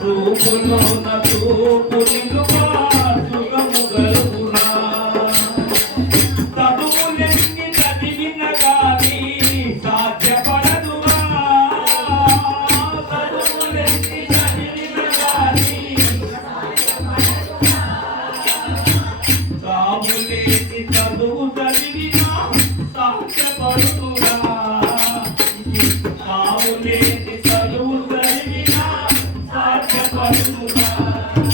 రూపులో నూపు నిలువా సుగము గలుగునా చదువులెన్ని చదివిన గాని సాధ్యపడదుగా చదువులెన్ని చదివిన గాని సాములేని చదువు చదివినా సాధ్యపడుతుగా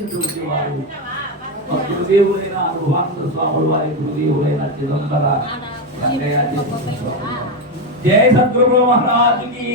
రాజ్యాన్ని రచించినటువంటి వారు మా గురుదేవులైన అనుభవానంద స్వాముల వారి గురుదేవులైన చిదంబర రంగయ్య జయ సద్గురు మహారాజుకి